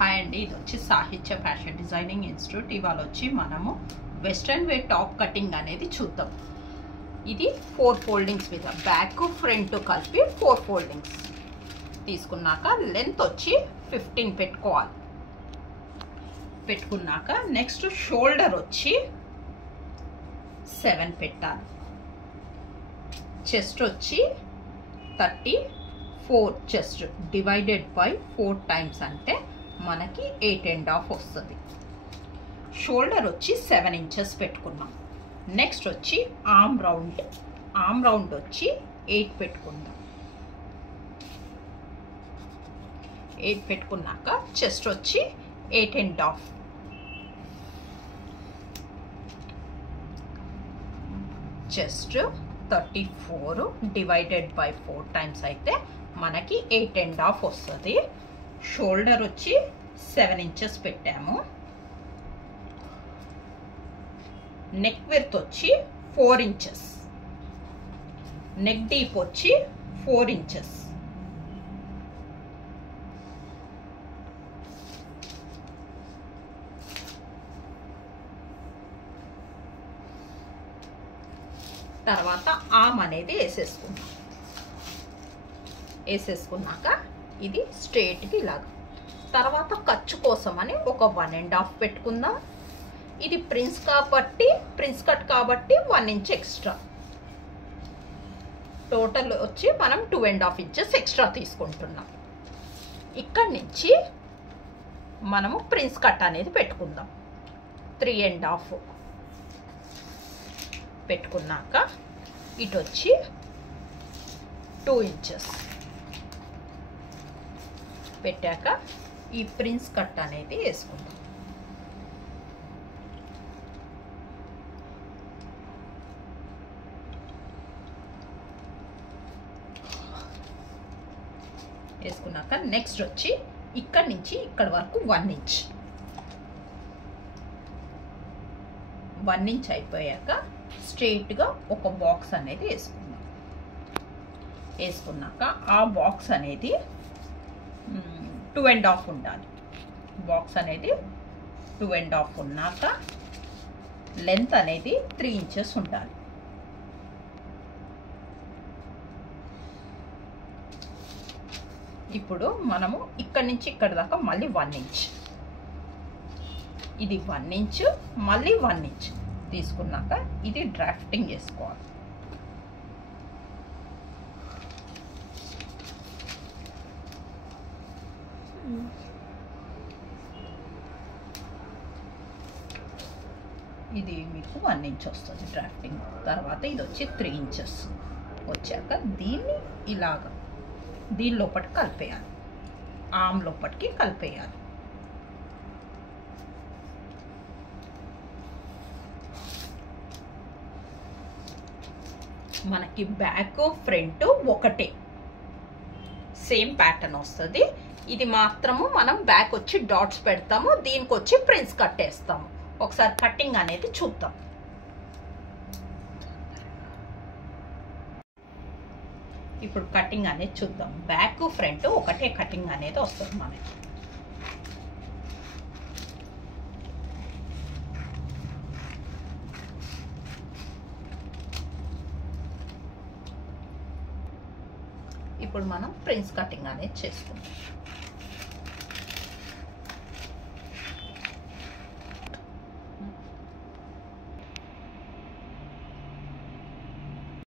Hi అండి, ఇది వచ్చి సాహిత్య ఫ్యాషన్ డిజైనింగ్ ఇన్స్టిట్యూట్. ఇవాళ వచ్చి మనము వెస్ట్రన్ వే టాప్ కటింగ్ అనేది చూద్దాం. ఇది 4 ఫోల్డింగ్స్ మీద బ్యాక్ ఫ్రంట్ కలిపి 4 ఫోల్డింగ్స్ తీసుకున్నాక లెంత్ వచ్చి 15 పెట్టుకోవాలి. పెట్టుకున్నాక నెక్స్ట్ షోల్డర్ వచ్చి 7 పెట్టాలి. చెస్ట్ వచ్చి 34 చెస్ట్ డివైడెడ్ బై 4 టైమ్స్ అంటే మనకి 8.5 వస్తుంది. షోల్డర్ వచ్చి 7 ఇంచెస్ పెట్టుకున్నాం. నెక్స్ట్ వచ్చి ఆర్మ్ రౌండ్ వచ్చి 8 పెట్టుకుందాం. 8 పెట్టుకున్నాక చెస్ట్ వచ్చి 8.5. చెస్ట్ 34 డివైడెడ్ బై 4 టైమ్స్ అయితే మనకి 8.5 వస్తుంది. షోల్డర్ వచ్చి 7 ఇంచెస్ పెట్టాము. నెక్ విడ్త్ వచ్చి 4 ఇంచెస్. నెక్ డీప్ వచ్చి 4 ఇంచెస్. తర్వాత ఆర్మ్ అనేది వేసేసుకున్నాక ఇది స్ట్రైట్కి ఇలాగా. తర్వాత ఖర్చు కోసం అని ఒక 1.5 పెట్టుకుందాం. ఇది ప్రిన్స్ కట్ కాబట్టి 1 ఇంచ్ ఎక్స్ట్రా. టోటల్ వచ్చి మనం 2.5 ఇంచెస్ ఎక్స్ట్రా తీసుకుంటున్నాం. ఇక్కడి నుంచి మనము ప్రిన్స్ కట్ అనేది పెట్టుకుందాం. 3.5 పెట్టుకున్నాక ఇటు వచ్చి 2 ఇంచెస్ పెట్టాక ఈ ప్రిన్స్ కట్ అనేది వేసుకుందాం. వేసుకున్నాక నెక్స్ట్ వచ్చి ఇక్కడి నుంచి ఇక్కడ వరకు 1 ఇంచ్. 1 ఇంచ్ అయిపోయాక స్ట్రైట్గా ఒక బాక్స్ అనేది వేసుకుందాం. వేసుకున్నాక ఆ బాక్స్ అనేది 2.5 ఉండాలి. బాక్స్ అనేది 2.5 ఉన్నాక లెంత్ అనేది 3 ఇంచెస్ ఉండాలి. ఇప్పుడు మనము ఇక్కడి నుంచి ఇక్కడ దాకా మళ్ళీ 1 ఇంచ్. ఇది 1 ఇంచ్ మళ్ళీ 1 ఇంచ్ తీసుకున్నాక ఇది డ్రాఫ్టింగ్ వేసుకోవాలి. ఇది మీకు 1 ఇంచ్ వస్తుంది డ్రాఫ్టింగ్. తర్వాత ఇది వచ్చి 3 ఇంచెస్ వచ్చాక దీన్ని ఇలాగా దీని లోపలికి కలిపేయాలి. ఆర్మ్ లోపలికి కలిపేయాలి. మనకి బ్యాక్ ఫ్రంట్ ఒకటే సేమ్ ప్యాటర్న్ వస్తుంది. ఇది మాత్రము మనం బ్యాక్ వచ్చి డాట్స్ పెడతాము, దీనికి వచ్చి ప్రిన్స్ కట్టేస్తాము. ఒకసారి కటింగ్ అనేది చూద్దాం. ఇప్పుడు కటింగ్ అనేది చూద్దాం. బ్యాక్ ఫ్రంట్ ఒకటే కటింగ్ అనేది వస్తుంది మనకి. ఇప్పుడు మనం ప్రిన్స్ కటింగ్ అనేది చేసుకుంటాం.